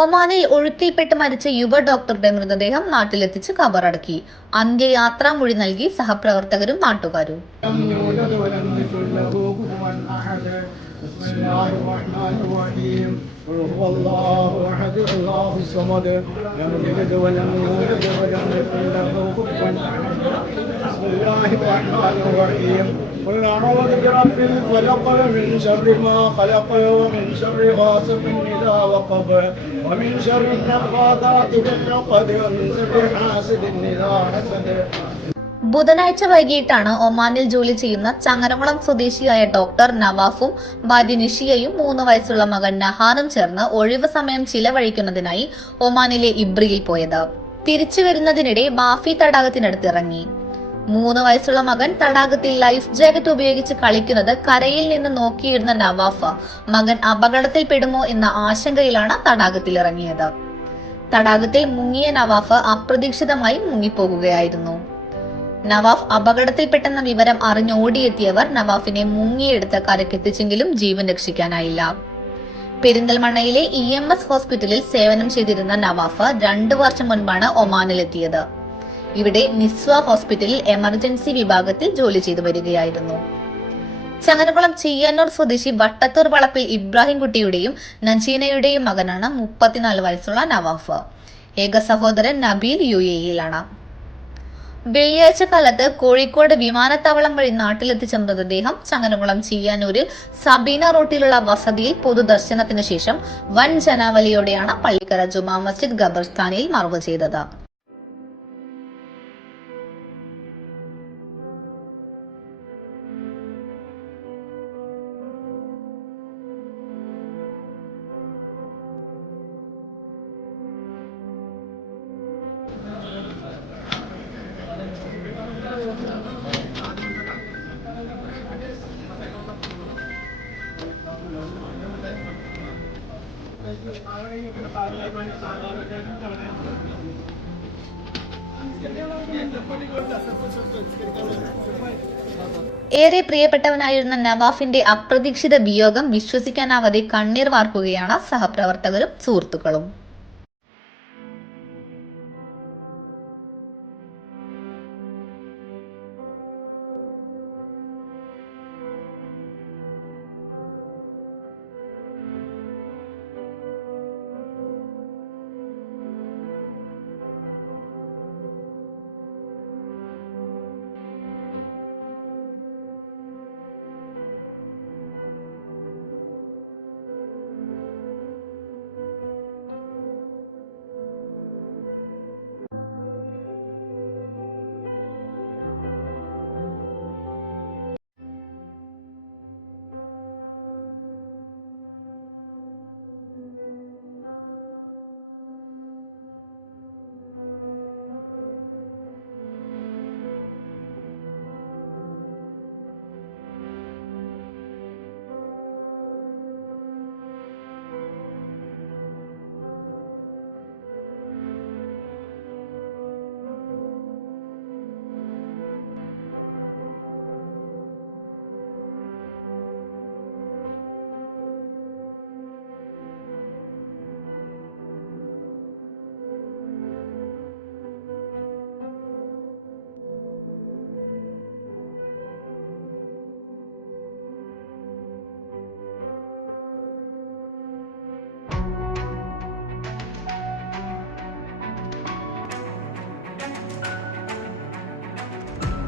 ഒമാനിൽ ഒഴുക്കിൽപ്പെട്ട് മരിച്ച യുവ ഡോക്ടറുടെ മൃതദേഹം നാട്ടിലെത്തിച്ച് ഖബറടക്കി. അന്ത്യയാത്രാമൊഴി നൽകി സഹപ്രവർത്തകരും നാട്ടുകാരും. قل أعوذ برب الفلق من شر ما خلق ومن شر غاسق إذا وقب ومن شر النفاثات في العقد ومن شر حاسد إذا حسد. ബുധനാഴ്ച വൈകിട്ടാണ് ഒമാനിൽ ജോലി ചെയ്യുന്ന ചങ്ങരകുളം സ്വദേശിയായ ഡോക്ടർ നവാഫും ഭാര്യ നിഷിയയും 3 വയസ്സുള്ള മകൻ നഹാറും ചേർന്ന് ഒഴിവ് സമയം ചിലവഴിക്കുന്നതിനായി ഒമാനിലെ ഇബ്രിയിൽ പോയത്. തിരിച്ചു വരുന്നതിനിടെ ബാഫി തടാകത്തിനടുത്ത് ഇറങ്ങി. 3 വയസ്സുള്ള മകൻ തടാകത്തിൽ ലൈഫ് ജാക്കറ്റ് ഉപയോഗിച്ച് കളിക്കുന്നത് കരയിൽ നിന്ന് നോക്കിയിരുന്ന നവാഫ മകൻ അപകടത്തിൽപ്പെടുമോ എന്ന ആശങ്കയിലാണ് തടാകത്തിൽ ഇറങ്ങിയത്. തടാകത്തിൽ മുങ്ങിയ നവാഫ് അപ്രതീക്ഷിതമായി മുങ്ങിപ്പോകുകയായിരുന്നു. നവാഫ് അപകടത്തിൽപ്പെട്ടെന്ന വിവരം അറിഞ്ഞോടിയെത്തിയവർ നവാഫിനെ മുങ്ങിയെടുത്ത് കരക്കെത്തിച്ചെങ്കിലും ജീവൻ രക്ഷിക്കാനായില്ല. പെരിന്തൽമണ്ണയിലെ EMS ഹോസ്പിറ്റലിൽ സേവനം ചെയ്തിരുന്ന നവാഫ് 2 വർഷം മുൻപാണ് ഒമാനിലെത്തിയത്. ഇവിടെ നിസ്വ ഹോസ്പിറ്റലിൽ എമർജൻസി വിഭാഗത്തിൽ ജോലി ചെയ്തു വരികയായിരുന്നു. ചങ്ങരകുളം ചിയ്യന്നൂർ സ്വദേശി വട്ടത്തൂർ വളപ്പിൽ ഇബ്രാഹിം കുട്ടിയുടെയും നജീനയുടെയും മകനാണ് 34 വയസ്സുള്ള നവാഫ്. ഏക സഹോദരൻ നബീൽ UAE-യിലാണ്. വെള്ളിയാഴ്ച കാലത്ത് കോഴിക്കോട് വിമാനത്താവളം വഴി നാട്ടിലെത്തിച്ച മൃതദേഹം ചങ്ങരകുളം ചിയ്യാനൂരിൽ സബീന റോട്ടിലുള്ള വസതിയിൽ പൊതുദർശനത്തിന് ശേഷം വൻ ജനാവലിയോടെയാണ് പള്ളിക്കര ജുമാ മസ്ജിദ് ഖബർസ്ഥാനിൽ മറവ് ചെയ്തത്. ഏറെ പ്രിയപ്പെട്ടവനായിരുന്ന നവാഫിന്റെ അപ്രതീക്ഷിത വിയോഗം വിശ്വസിക്കാനാവാതെ കണ്ണീർ വാർക്കുകയാണ് സഹപ്രവർത്തകരും സുഹൃത്തുക്കളും.